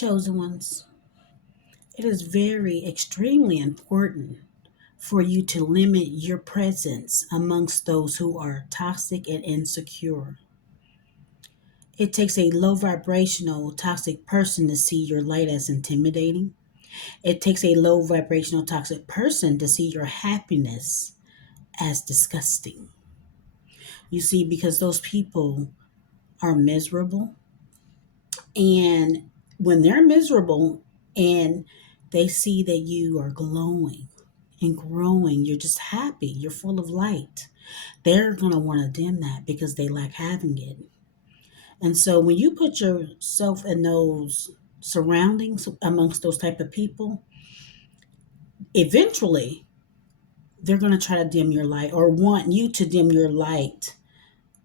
Chosen ones, it is very extremely important for you to limit your presence amongst those who are toxic and insecure. It takes a low vibrational toxic person to see your light as intimidating. It takes a low vibrational toxic person to see your happiness as disgusting. You see, because those people are miserable, and when they're miserable and they see that you are glowing and growing, you're just happy, you're full of light, they're going to want to dim that because they like having it. And so when you put yourself in those surroundings amongst those type of people, eventually they're going to try to dim your light or want you to dim your light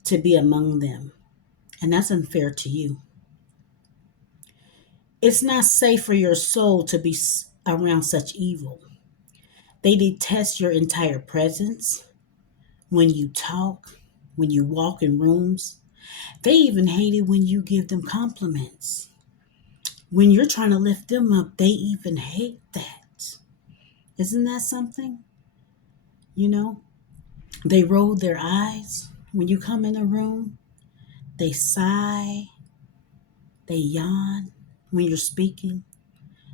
to be among them. And that's unfair to you. It's not safe for your soul to be around such evil. They detest your entire presence when you talk, when you walk in rooms. They even hate it when you give them compliments. When you're trying to lift them up, they even hate that. Isn't that something? You know, they roll their eyes when you come in a room. They sigh, they yawn when you're speaking.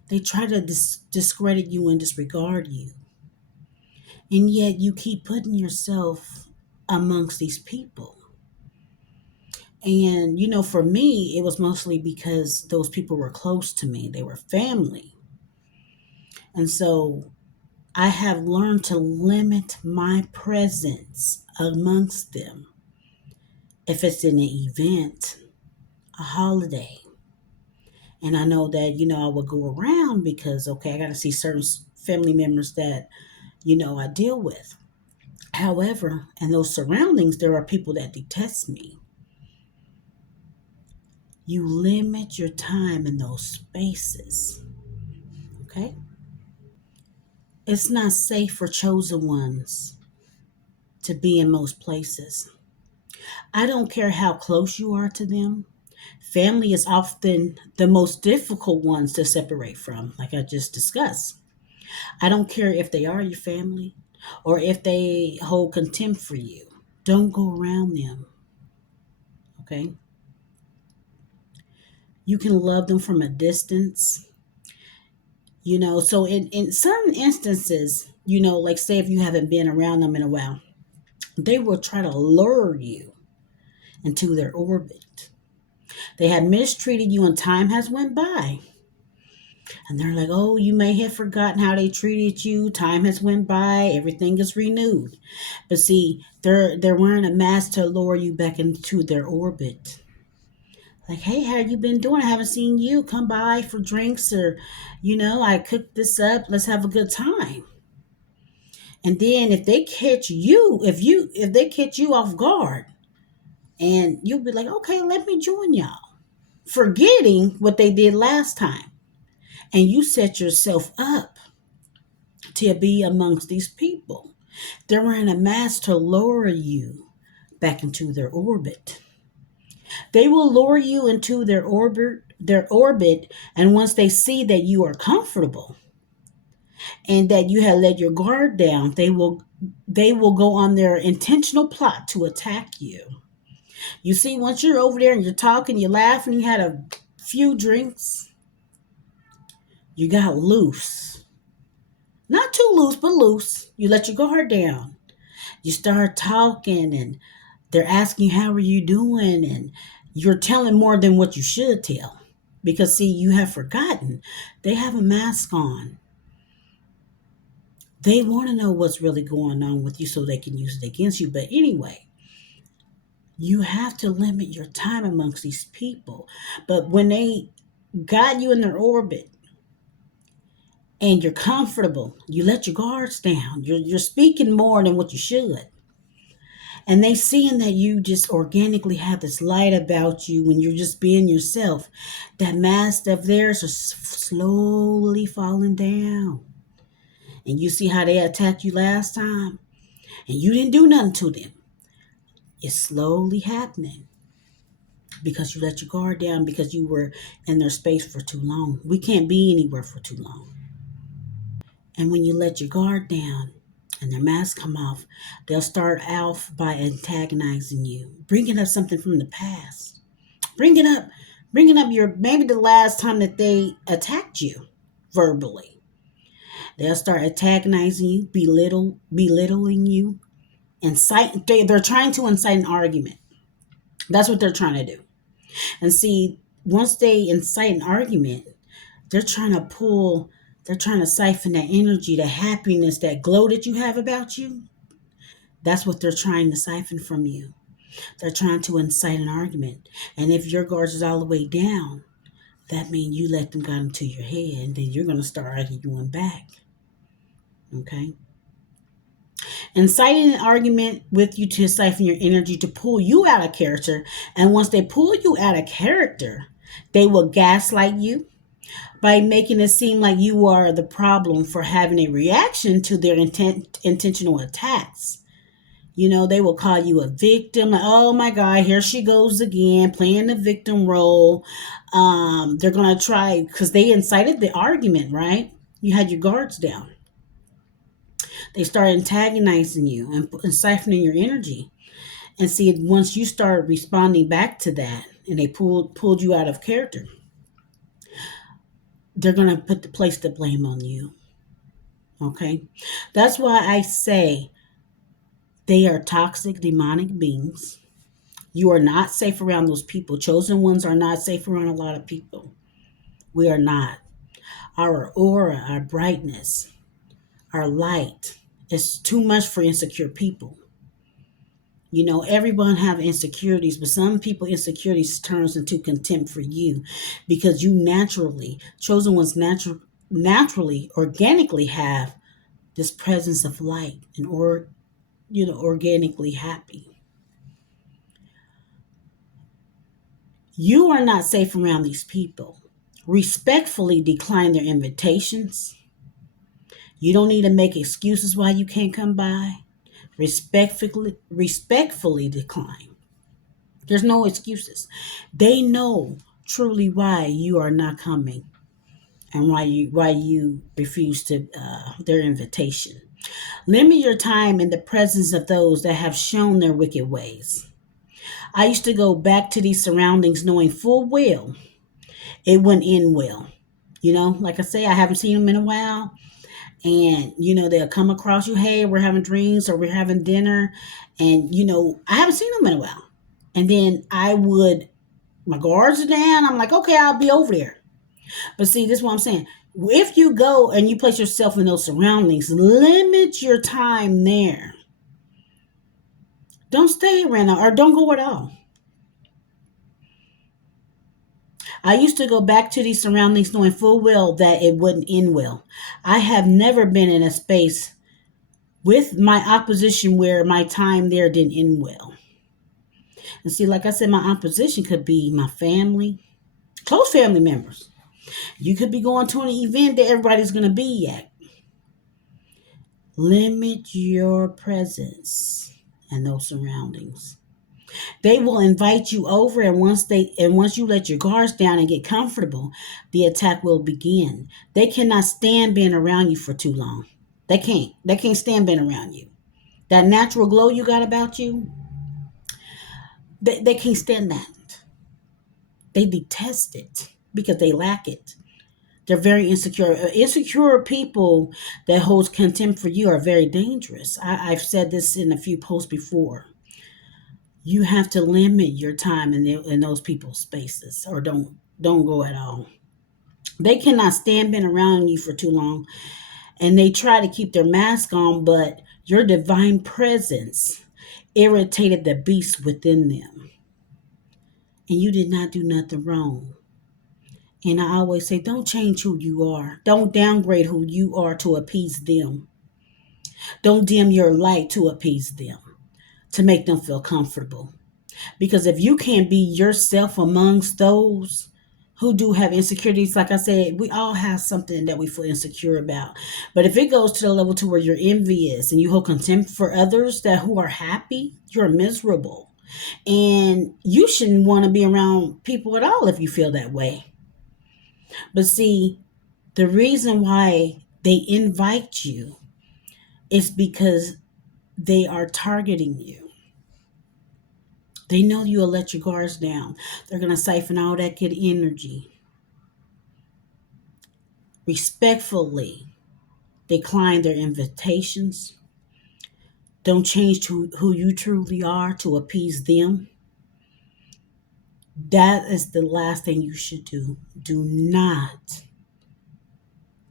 They try to discredit you and disregard you. And yet you keep putting yourself amongst these people. And, for me, it was mostly because those people were close to me. They were family. And so I have learned to limit my presence amongst them. If it's in an event, a holiday, and I know that, I would go around because, okay, I got to see certain family members that, I deal with. However, in those surroundings, there are people that detest me. You limit your time in those spaces, okay? It's not safe for chosen ones to be in most places. I don't care how close you are to them. Family is often the most difficult ones to separate from, like I just discussed. I don't care if they are your family or if they hold contempt for you. Don't go around them, okay? You can love them from a distance, So in certain instances, like say if you haven't been around them in a while, they will try to lure you into their orbit. They have mistreated you and time has went by. And they're like, oh, you may have forgotten how they treated you. Time has went by. Everything is renewed. But see, they're wearing a mask to lure you back into their orbit. Like, hey, how you been doing? I haven't seen you. Come by for drinks or, I cooked this up. Let's have a good time. And then if they catch you, if they catch you off guard, and you'll be like, okay, let me join y'all, forgetting what they did last time. And you set yourself up to be amongst these people. They're wearing a mask to lure you back into their orbit. They will lure you into their orbit, and once they see that you are comfortable and that you have let your guard down, they will go on their intentional plot to attack you. You see, once you're over there and you're talking, you're laughing, you had a few drinks, you got loose. Not too loose, but loose. You let your guard down. You start talking and they're asking, how are you doing? And you're telling more than what you should tell. Because, see, you have forgotten. They have a mask on. They want to know what's really going on with you so they can use it against you. But anyway, you have to limit your time amongst these people. But when they got you in their orbit and you're comfortable, you let your guards down. You're speaking more than what you should. And they seeing that you just organically have this light about you when you're just being yourself. That mask of theirs is slowly falling down. And you see how they attacked you last time? And you didn't do nothing to them. It's slowly happening. because you let your guard down because you were in their space for too long. We can't be anywhere for too long. And when you let your guard down and their mask come off, they'll start off by antagonizing you, bringing up something from the past. Bring it up. Bringing up your maybe the last time that they attacked you verbally. They'll start antagonizing you, belittling you, they're trying to incite an argument. That's what they're trying to do. And see, once they incite an argument, they're trying to they're trying to siphon that energy, that happiness, that glow that you have about you. That's what they're trying to siphon from you. They're trying to incite an argument. And if your guards is all the way down, that means you let them get into your head, and then you're going to start arguing back. Okay? Inciting an argument with you to siphon your energy to pull you out of character. And once they pull you out of character, they will gaslight you by making it seem like you are the problem for having a reaction to their intentional attacks. You know, they will call you a victim. Like, oh my God, here she goes again, playing the victim role. They're going to try, because they incited the argument, right? You had your guards down. They start antagonizing you and siphoning your energy. And see, once you start responding back to that and they pulled you out of character, they're going to place the blame on you. Okay? That's why I say they are toxic, demonic beings. You are not safe around those people. Chosen ones are not safe around a lot of people. We are not. Our aura, our brightness, our light is too much for insecure people. You know, everyone have insecurities, but some people insecurities turns into contempt for you because you chosen ones naturally, organically have this presence of light and organically happy. You are not safe around these people. Respectfully decline their invitations. You don't need to make excuses why you can't come by. Respectfully decline. There's no excuses. They know truly why you are not coming and why you refuse to their invitation. Limit your time in the presence of those that have shown their wicked ways. I used to go back to these surroundings knowing full well it wouldn't end well. You know, like I say, I haven't seen them in a while. And, they'll come across you, hey, we're having drinks or we're having dinner. And, I haven't seen them in a while. And then my guards are down. I'm like, okay, I'll be over there. But see, this is what I'm saying. If you go and you place yourself in those surroundings, limit your time there. Don't stay around or don't go at all. I used to go back to these surroundings knowing full well that it wouldn't end well. I have never been in a space with my opposition where my time there didn't end well. And see, like I said, my opposition could be my family, close family members. You could be going to an event that everybody's going to be at. Limit your presence in those surroundings. They will invite you over, and once you let your guards down and get comfortable, the attack will begin. They cannot stand being around you for too long. They can't. They can't stand being around you. That natural glow you got about you, they can't stand that. They detest it because they lack it. They're very insecure. Insecure people that holds contempt for you are very dangerous. I've said this in a few posts before. You have to limit your time in those people's spaces, or don't go at all. They cannot stand being around you for too long, and they try to keep their mask on, but your divine presence irritated the beast within them, and you did not do nothing wrong. And I always say, don't change who you are. Don't downgrade who you are to appease them. Don't dim your light to appease them, to make them feel comfortable. Because if you can't be yourself amongst those who do have insecurities, like I said, we all have something that we feel insecure about. But if it goes to the level to where you're envious and you hold contempt for others who are happy, you're miserable. And you shouldn't want to be around people at all if you feel that way. But see, the reason why they invite you is because they are targeting you. They know you'll let your guards down. They're going to siphon all that good energy. Respectfully decline their invitations. Don't change to who you truly are to appease them. That is the last thing you should do. Do not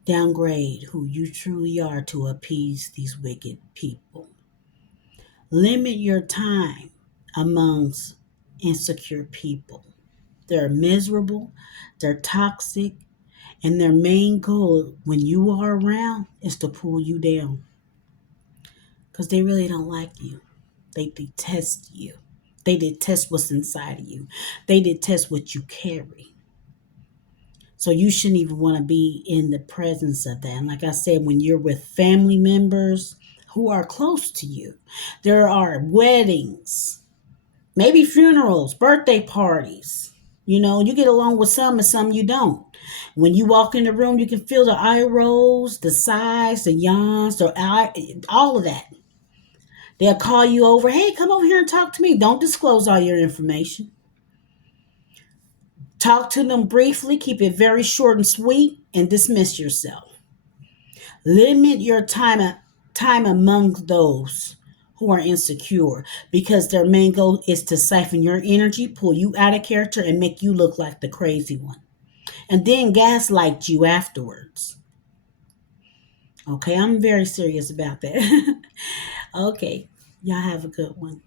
downgrade who you truly are to appease these wicked people. Limit your time amongst insecure people. They're miserable, they're toxic, and their main goal when you are around is to pull you down because they really don't like you. They detest you. They detest what's inside of you. They detest what you carry. So you shouldn't even want to be in the presence of that. And like I said, when you're with family members who are close to you, there are weddings, maybe funerals, birthday parties. You get along with some and some you don't. When you walk in the room, you can feel the eye rolls, the sighs, the yawns, all of that. They'll call you over. Hey, come over here and talk to me. Don't disclose all your information. Talk to them briefly, keep it very short and sweet, and dismiss yourself. Limit your time among those who are insecure because their main goal is to siphon your energy, pull you out of character, and make you look like the crazy one. And then gaslight you afterwards. Okay, I'm very serious about that. Okay, y'all have a good one.